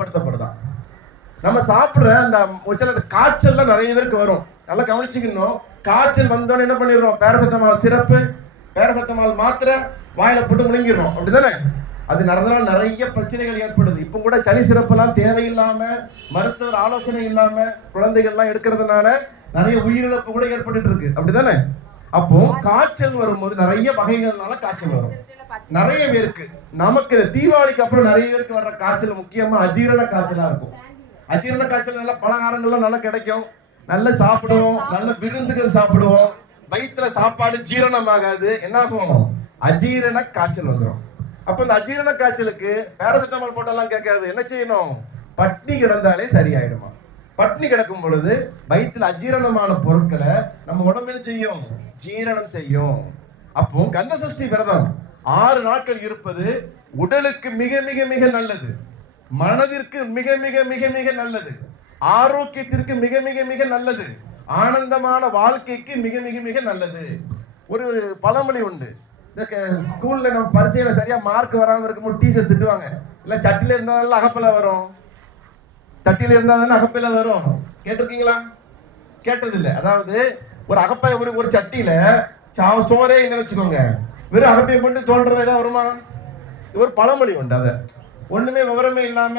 படுத்தப்படுதான் நம்ம சாப்பிட்ற அந்த ஒரு சில காய்ச்சல்லாம் நிறைய பேருக்கு வரும். நல்லா கவனிச்சுக்கணும். காய்ச்சல் வந்தோடனே என்ன பண்ணிடுறோம்? பேராசெட்டமால் சிறப்பு பேராசெட்டமால் மாத்திரை வாயில போட்டு முழுங்கிடுறோம். அப்படிதானே அது நடந்தனால நிறைய பிரச்சனைகள் ஏற்படுது. இப்போ கூட சளி சிறப்பெல்லாம் தேவையில்லாம மருத்துவர் ஆலோசனை இல்லாம குழந்தைகள்லாம் எடுக்கிறதுனால நிறைய உயிரிழப்பு கூட ஏற்பட்டுட்டு இருக்கு. அப்படிதானே அப்போ காய்ச்சல் வரும்போது நிறைய வகைகள்னால காய்ச்சல் வரும். நிறைய பேருக்கு. நமக்கு இந்த தீபாவளிக்கு அப்புறம் நிறைய பேருக்கு வர்ற காய்ச்சல் முக்கியமா அஜீரண காய்ச்சலா இருக்கும். அஜீரண காய்ச்சல் நல்ல பலகாரங்கள்லாம் நல்லா கிடைக்கும். நல்லா சாப்பிடுவோம். நல்ல விருந்துகள் சாப்பிடுவோம். வயிற்றுல சாப்பாடு ஜீரணம் ஆகாது. என்ன ஆகும்? அஜீரண காய்ச்சல் வந்துடும் அப்ப இந்த அஜீரண காய்ச்சலுக்கு பேராசிட்டமால் போட்டெல்லாம் கேட்காது. என்ன செய்யணும்? பட்னி கிடந்தாலே சரியாயிடுமா? பட்னி கிடக்கும் பொழுது வயிற்றுல அஜீரணமான பொருட்களை நம்ம உடம்பு என்ன செய்யும்? ஜீரணம் செய்யும். அப்போ கந்த சஷ்டி விரதம். ஆறு நாட்கள் இருப்பது உடலுக்கு மிக மிக மிக நல்லது. மனதிற்கு மிக மிக மிக மிக நல்லது. ஆரோக்கியத்திற்கு மிக மிக மிக நல்லது. ஆனந்தமான வாழ்க்கைக்கு மிக மிக மிக நல்லது. ஒரு பழமொழி உண்டு. இந்த க- ஸ்கூல்ல நம்ம பரீட்சையில சரியா மார்க் வராம இருக்கும்போது டீச்சர் திட்டுவாங்க. இல்ல சட்டில இருந்தாலும் அகப்பல வரும்? சட்டில இருந்தா தானே அகப்பையில வரும். கேட்டிருக்கீங்களா? கேட்டது அதாவது ஒரு அகப்பை ஒரு ஒரு சட்டியில சா- சோறே இல்லைன்னு வச்சுக்கோங்க. வெறும் அகப்பையை கொண்டு தோன்றது தான் வருமா? ஒரு பழமொழி உண்டு அதை. ஒண்ணுமே விவரமே இல்லாம